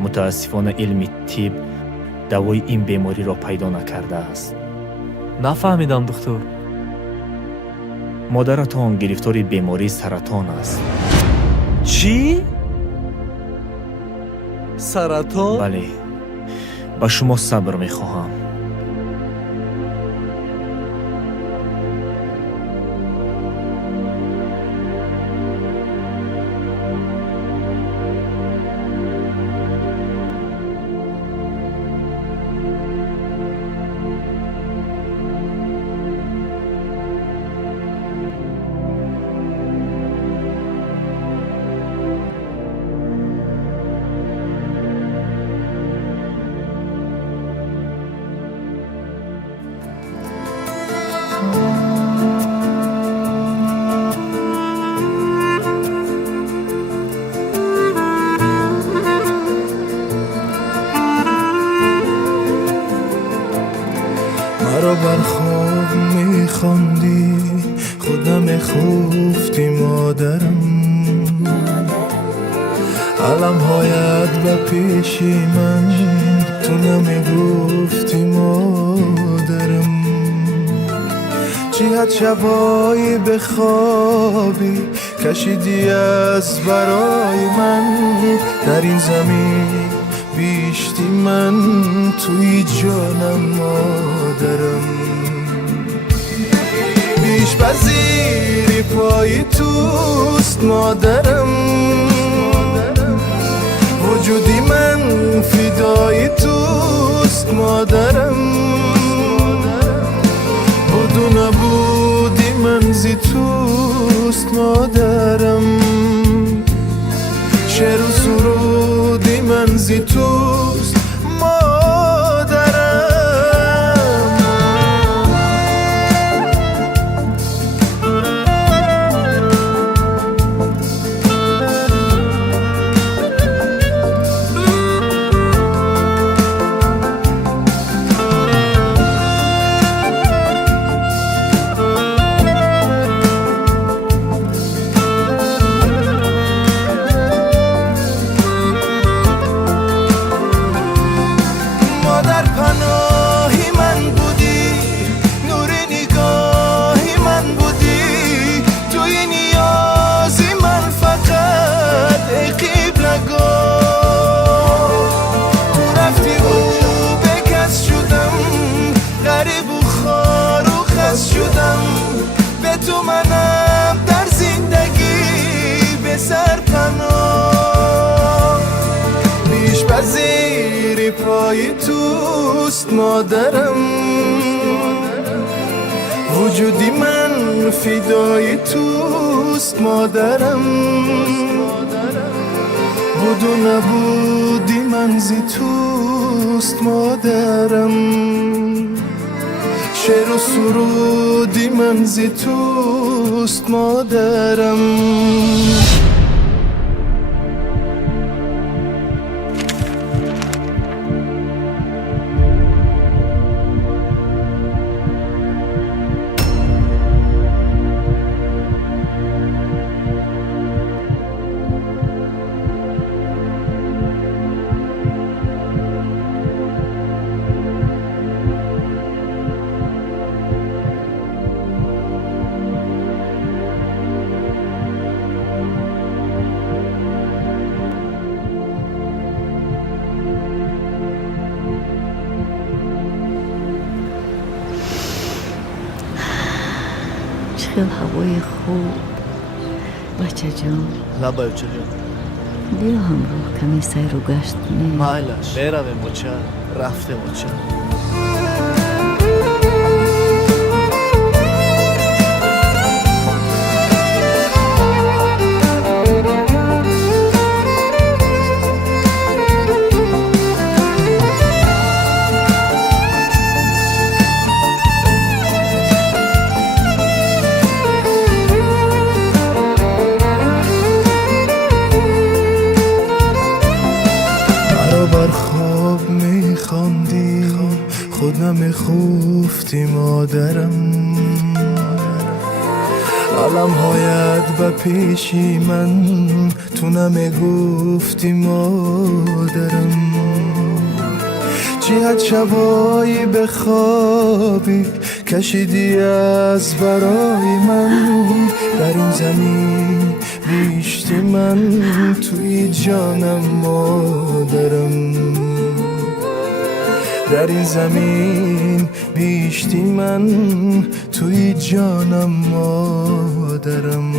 متاسفانه علم طب دوای این بیماری را پیدا نکرده است. نفهمیدم دکتر. مادرتان گرفتار بیماری سرطان است. چی؟ سرطان؟ بله، با شما صبر میخواهم. مرا بر خواب میخواندی، خود نمیخوفتی مادرم. علمهایت به پیشی من، تو نمیگفتی مادرم. جهت شبایی به خوابی کشیدی از برای من. در این زمین بیشتی من، توی جانم مادرم. بیش پذیری پای توست مادرم. وجودی من فدای توست مادرم. بود و نبودی من زی توست مادرم. شعر و سرودی من زی توست مادرم. تو منم در زندگی به سرپناه. بیش پذیری پای توست مادرم. وجودی من فدای توست مادرم. بود و نبودی من زی توست مادرم. شعر و سرودی من زی توست مادرم. چقدر هوای خوب. بچه جان نه بچه جان، بیا همراه کمی سیر و گشت کنیم. مایلش میرویم بچه، رفتیم بچه. خود نمیخوفتی مادرم. عالم هایت و پیشی من تو نمیگفتی مادرم چی شبایی به خوابی کشیدی از برای من در این زمین بیشتی من توی جانم مادرم در این زمین بیشتی من توی جانم مادرم